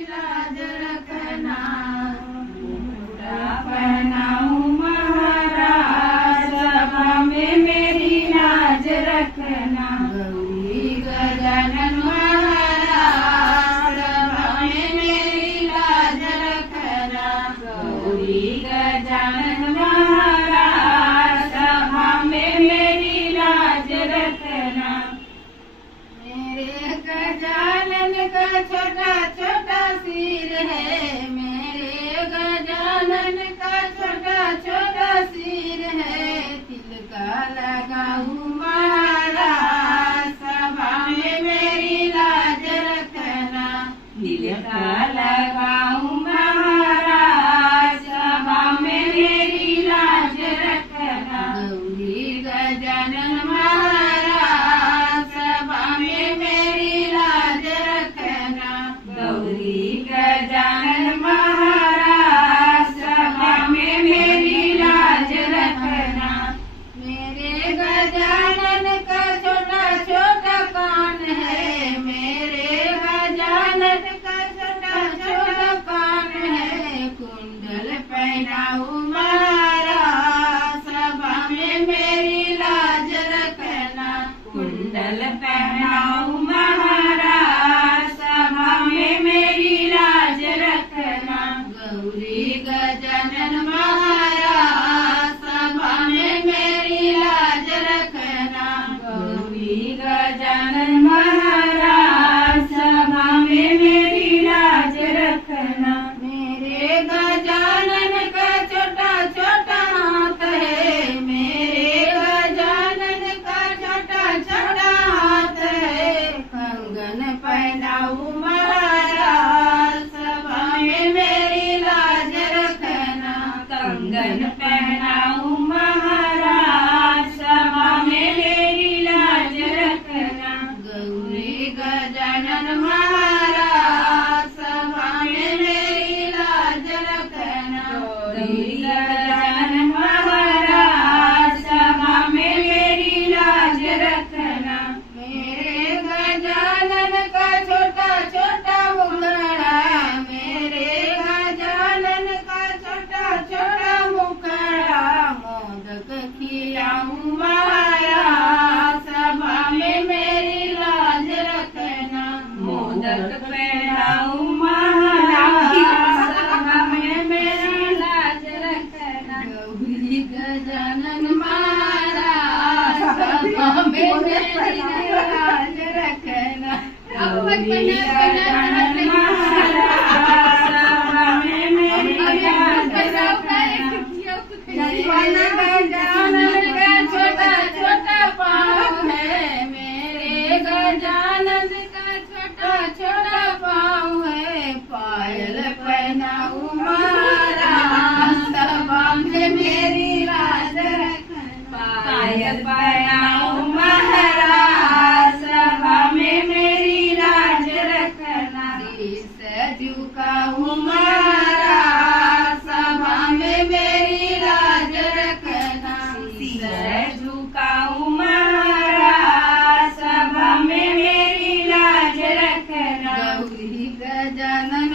लाज रखना। मुकुटा पहनाऊं महाराज सभा में मेरी लाज रखना। गौरी गजानन महाराज सभा में मेरी लाज रखना। गौरी गजानन महाराज सभा में मेरी लाज रखना। मेरे गजानन का छोटा छोटा सिर है। मेरे गजानन का छोटा छोटा सिर है। तिलका लगाऊं महाराज सभा में मेरी लाज रखना। तिलका लगाऊं महाराज सभा में मेरी लाज रखना। गौरी गजानन महाराज सभा में मेरी लाज रखना। गौरी गजानन महाराज सभा में मेरी लाज रखना। मेरे गजानन का छोटा छोटा कान है। मेरे गजानन का छोटा छोटा कान है। कुंडल पहनाऊं महाराज सभा में मेरी लाज रखना। कुंडल पहनाऊं महाराज सभा में मेरी लाज रखना। गौरी गजानन महाराज सभा में मेरी लाज रखना। गौरी गजानन महाराज सभा में मेरी लाज रखना। मेरे गजानन का छोटा छोटा हाथ है। मेरे गजानन का छोटा छोटा हाथ है। कंगन पहनाऊं महाराज सभा में मेरी लाज रखना। कंगन पहनाऊं महाराज सभा में मेरी लाज रखना। गौरी गजानन महाराज सभा में मेरी लाज रखना। गौरी गजानन महाराज सभा में मेरी लाज रखना। मेरे गजानन का छोटा छोटा मुखड़ा। मेरे गजानन का छोटा छोटा मुखड़ा। मोदक खिलाऊं महाराज सभा में मेरी लाज रखना। मोदक पहनाऊं महाराज सभा में मेरी लाज रखना। गौरी गजानन महाराज सभा में मेरी लाज रखना। गौरी गजानन महाराज सभा में मेरी लाज रखना। गजानन का छोटा छोटा पाँव है। मेरे गजानन का छोटा छोटा पाँव है। पायल पहनाऊं महाराज सभा में मेरी लाज रखना। पायल पहनाऊं महाराज सभा में मेरी लाज रखना। शीश झुकाऊं महाराज सभा में मेरी लाज रखना। शीश झुकाऊं महाराज सभा में मेरी लाज रखना। गौरी गजानन